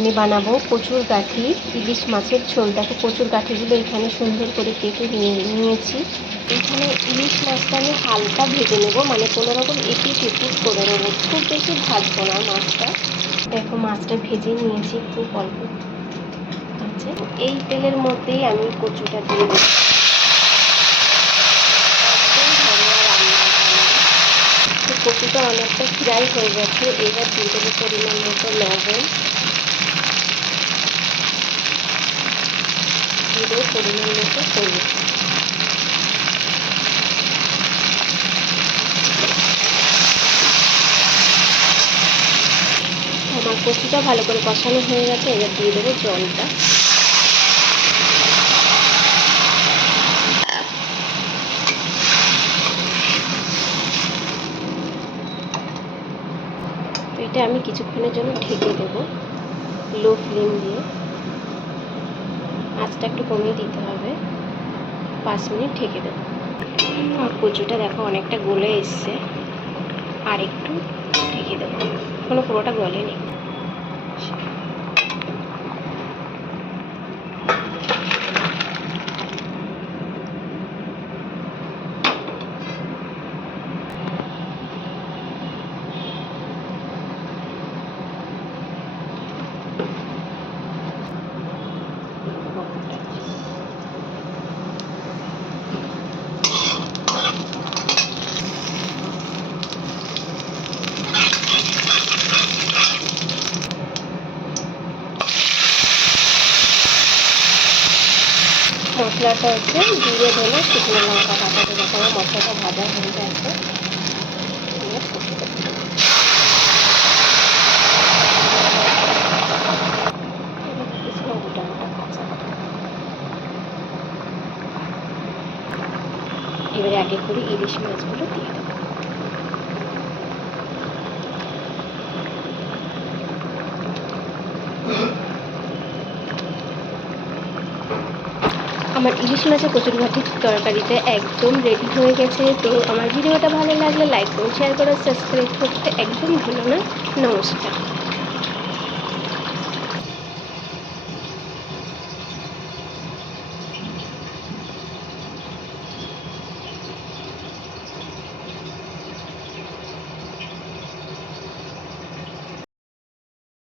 আমি বানাবো কচুর গাঠি, ইলিশ মাছের ঝোল। দেখো, কচুর গাঠিগুলো এখানে সুন্দর করে কেটে নিয়ে, নিয়েছি। এখানে ইলিশ মাছটা আমি হালকা ভেজে নেব মানে কোনো রকম এপিট এপিট করে নেব। খুব বেশি ভাজবো না মাছটা। দেখো, মাছটা ভেজে নিয়েছি খুব অল্প। আছে এই তেলের মধ্যেই আমি কচুটা দিয়ে। তো কচুটা অনেকটা ফ্রাই হয়ে গেছে, এবার দেবো পরিমাণ মতো লবণ। দিয়ে পরিমাণ মতো হলুদ আমার কচুটা ভালো করে কষানো হয়ে গেছে, এবার দিয়ে দেবো জলটা। এটা আমি কিছুক্ষণের জন্য ঢেকে দেবো, লো ফ্লেম দিয়ে। আঁচটা একটু কমিয়ে দিতে হবে। পাঁচ মিনিট ঢেকে দেবো। আর কচুটা দেখো অনেকটা গলে এসছে। আর একটু ঢেকে দেবো। কোনো পুরোটা গলেনি। মশলাটা হচ্ছে জিরে ধরে শুকনো লঙ্কা কাটা দিয়ে তোমার মশলাটা ভাজা হয়ে দেবো। কাঁচা। এবারে আগে করে ইলিশ মাছগুলো দিয়ে আমার ইলিশ মাছের কচুরঘাটির তরকারিতে একদম রেডি হয়ে গেছে। তো আমার ভিডিওটা ভালো লাগলে লাইক করুন শেয়ার করুন সাবস্ক্রাইব করতে একদম ভুলো না। নমস্কার।